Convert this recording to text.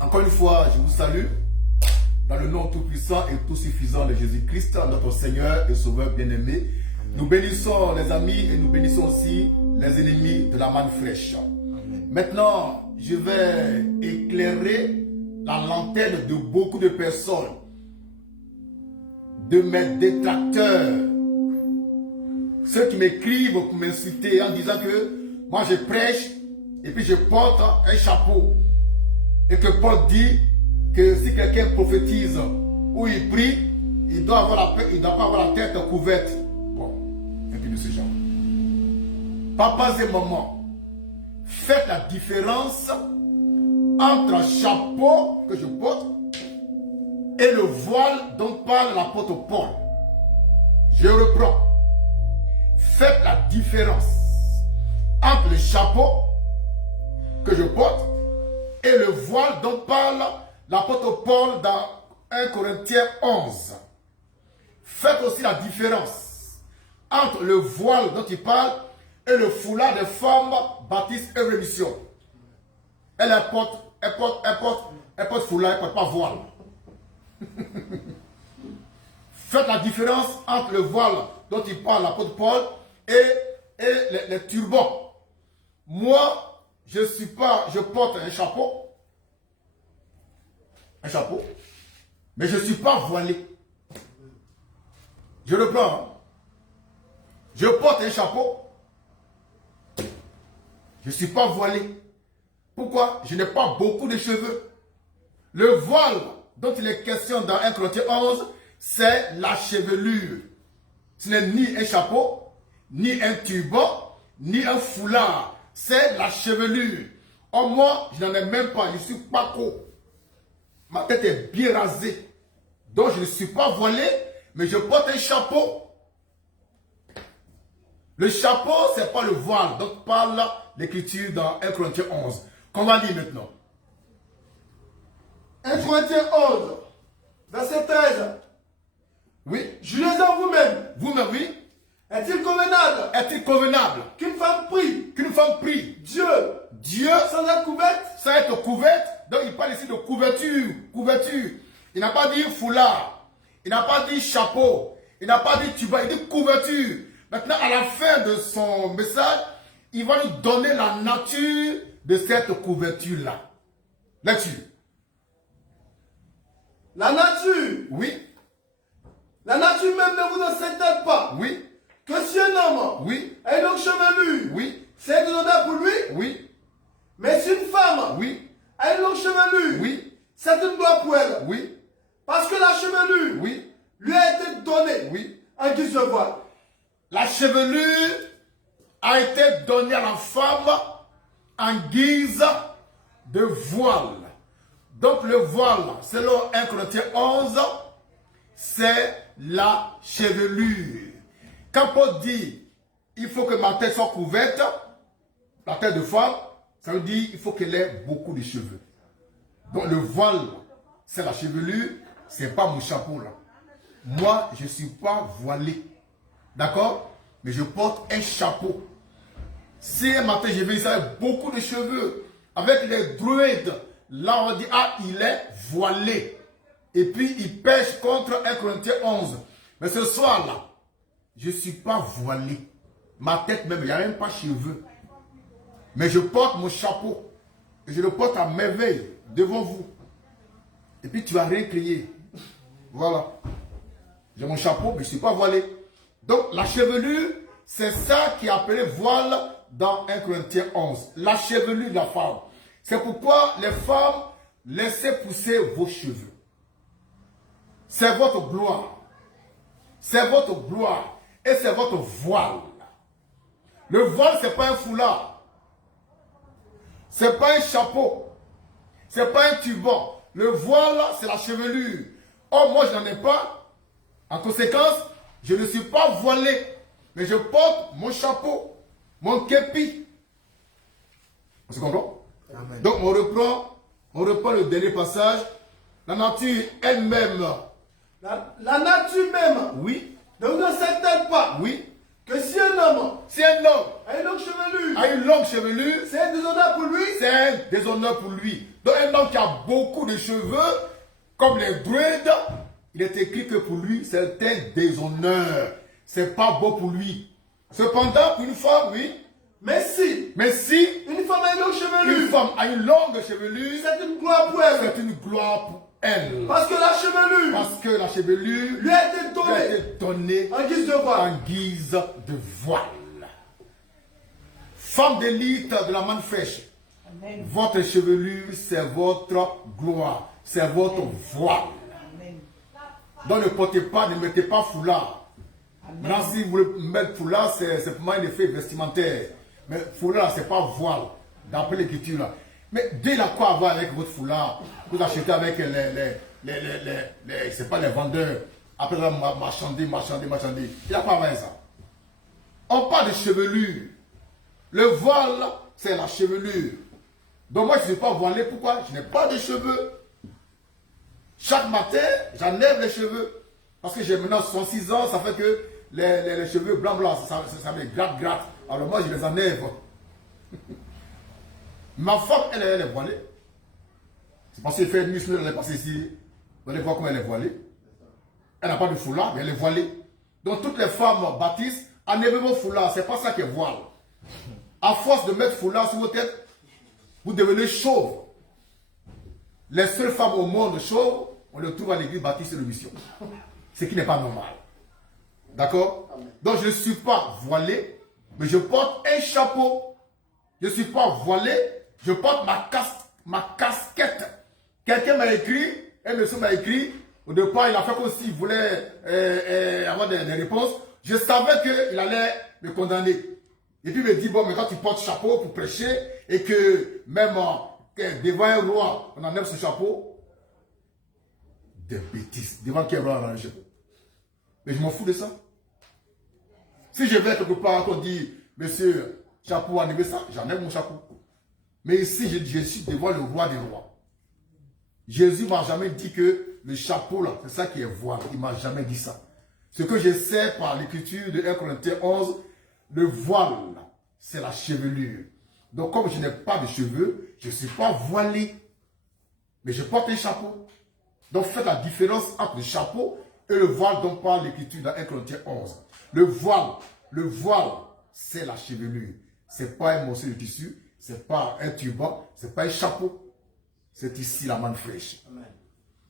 Encore une fois, je vous salue dans le nom tout-puissant et tout-suffisant de Jésus-Christ, notre Seigneur et Sauveur bien-aimé. Nous bénissons les amis et nous bénissons aussi les ennemis de la manne fraîche. Maintenant, je vais éclairer la lanterne de beaucoup de personnes, de mes détracteurs, ceux qui m'écrivent pour m'insulter en disant que moi je prêche et puis je porte un chapeau. Et que Paul dit que si quelqu'un prophétise ou il prie, il doit avoir la tête couverte. Bon, un peu de ce genre. Papas et mamans, faites la différence entre un chapeau que je porte et le voile dont parle l'apôtre Paul. Je reprends. Faites la différence entre le chapeau que je porte et le voile dont parle l'apôtre Paul dans 1 Corinthiens 11. Faites aussi la différence entre le voile dont il parle et le foulard des femmes baptistes et rémission. Elle porte foulard, elle porte pas voile. Faites la différence entre le voile dont il parle l'apôtre Paul et les turbans. Moi, je porte un chapeau, mais je ne suis pas voilé. Je reprends. Hein? Je porte un chapeau, je ne suis pas voilé. Pourquoi? Je n'ai pas beaucoup de cheveux. Le voile dont il est question dans 1 Corinthiens 11, c'est la chevelure. Ce n'est ni un chapeau, ni un turban, ni un foulard. C'est la chevelure. Or moi, je n'en ai même pas. Je suis Paco. Ma tête est bien rasée. Donc je ne suis pas voilé, mais je porte un chapeau. Le chapeau, ce n'est pas le voile. Donc parle l'écriture dans 1 Corinthiens 11. Qu'on va lire maintenant. 1 Corinthiens 11, verset 13. Oui. Jugez en vous-même. Vous-même, oui. Est-il convenable? Est-il convenable Qu'une femme prie? Qu'une femme prie? Dieu sans être couverte? Sans être couverte. Donc il parle ici de couverture. Couverture. Il n'a pas dit foulard. Il n'a pas dit chapeau. Il n'a pas dit tuba. Il dit couverture. Maintenant, à la fin de son message, il va nous donner la nature de cette couverture-là. Lecture. La nature. Oui. La nature même ne vous enseigne-t-elle pas? Oui. Que si un homme a une longue chevelure, c'est de l'honneur pour lui? Oui. Mais si une femme a une longue chevelure, c'est une gloire pour elle. Oui. Parce que la chevelure lui a été donnée en guise de voile. La chevelure a été donnée à la femme en guise de voile. Donc le voile, selon 1 Corinthiens 11, c'est la chevelure. Quand Paul dit, il faut que ma tête soit couverte, la tête de femme, ça veut dire il faut qu'elle ait beaucoup de cheveux. Donc le voile, c'est la chevelure, c'est pas mon chapeau là. Moi, je ne suis pas voilé. D'accord? Mais je porte un chapeau. Si un matin je vais ici avec beaucoup de cheveux, avec les druides, là on dit, ah, il est voilé. Et puis il pêche contre 1 Corinthiens 11. Mais ce soir-là, je ne suis pas voilé. Ma tête même, il n'y a même pas de cheveux. Mais je porte mon chapeau. Et je le porte à merveille devant vous. Et puis tu vas rien crier. Voilà. J'ai mon chapeau, mais je ne suis pas voilé. Donc la chevelure, c'est ça qui est appelé voile dans 1 Corinthiens 11. La chevelure de la femme. C'est pourquoi les femmes, laissez pousser vos cheveux. C'est votre gloire. C'est votre gloire. Et c'est votre voile. Le voile, ce n'est pas un foulard. Ce n'est pas un chapeau. Ce n'est pas un turban. Le voile, c'est la chevelure. Or, moi, je n'en ai pas. En conséquence, je ne suis pas voilé. Mais je porte mon chapeau, mon képi. On se comprend? Amen. Donc, on reprend le dernier passage. La nature elle-même. La nature même. Oui. Ne vous enseigne-t-elle pas? Oui. que si un homme a une longue chevelure, c'est un déshonneur pour lui. C'est un déshonneur pour lui. Donc un homme qui a beaucoup de cheveux, comme les druides, il est écrit que pour lui, c'est un déshonneur. C'est pas beau pour lui. Cependant, pour une femme, oui. Mais si une femme a une longue chevelure, une femme a une longue chevelure, c'est une gloire pour elle. C'est une gloire pour elle. Parce que la chevelure lui a été donnée en guise de voile. Femme d'élite de la manne fraîche, votre chevelure, c'est votre gloire, c'est votre voile. Donc ne portez pas, ne mettez pas foulard. Maintenant, si vous voulez mettre foulard, c'est simplement un effet vestimentaire. Mais foulard, c'est pas voile, d'après l'écriture là. Mais Dieu il a quoi à voir avec votre foulard? Vous achetez avec c'est pas les vendeurs. Après là, marchander. Il a pas à voir ça. On parle de chevelure. Le voile, c'est la chevelure. Donc moi, je ne suis pas voilé. Pourquoi? Je n'ai pas de cheveux. Chaque matin, j'enlève les cheveux. Parce que j'ai maintenant 66 ans, ça fait que les cheveux blancs, ça me gratte. Alors moi, je les enlève. Ma femme, elle est voilée. C'est parce qu'elle fait une nuit, elle est passée ici. Vous allez voir comment elle est voilée. Elle n'a pas de foulard, mais elle est voilée. Donc toutes les femmes baptistes, enlevez vos foulards. C'est pas ça qui est voile. À force de mettre foulard sur vos têtes, vous devenez chauve. Les seules femmes au monde chauves, on les trouve à l'église baptiste de mission. Ce qui n'est pas normal. D'accord? Donc je ne suis pas voilé, mais je porte un chapeau. Je ne suis pas voilé, je porte ma casquette. Quelqu'un m'a écrit, un monsieur m'a écrit, au départ il a fait comme s'il voulait avoir des réponses. Je savais qu'il allait me condamner. Et puis il me dit, bon, mais quand tu portes chapeau pour prêcher, et que même devant un roi, on enlève ce chapeau, des bêtises. Devant quel roi on enlève le chapeau? Mais je m'en fous de ça. Si je vais quelque part, on dit, monsieur, chapeau, enlevez ça, j'enlève mon chapeau. Mais ici, je suis devant le roi des rois. Jésus ne m'a jamais dit que le chapeau, là, c'est ça qui est voile. Il ne m'a jamais dit ça. Ce que je sais par l'écriture de 1 Corinthiens 11, le voile, c'est la chevelure. Donc, comme je n'ai pas de cheveux, je ne suis pas voilé. Mais je porte un chapeau. Donc, faites la différence entre le chapeau et le voile dont parle l'écriture dans 1 Corinthiens 11. Le voile, c'est la chevelure. Ce n'est pas un morceau de tissu, ce n'est pas un turban, ce n'est pas un chapeau. C'est ici la manne fraîche. Amen.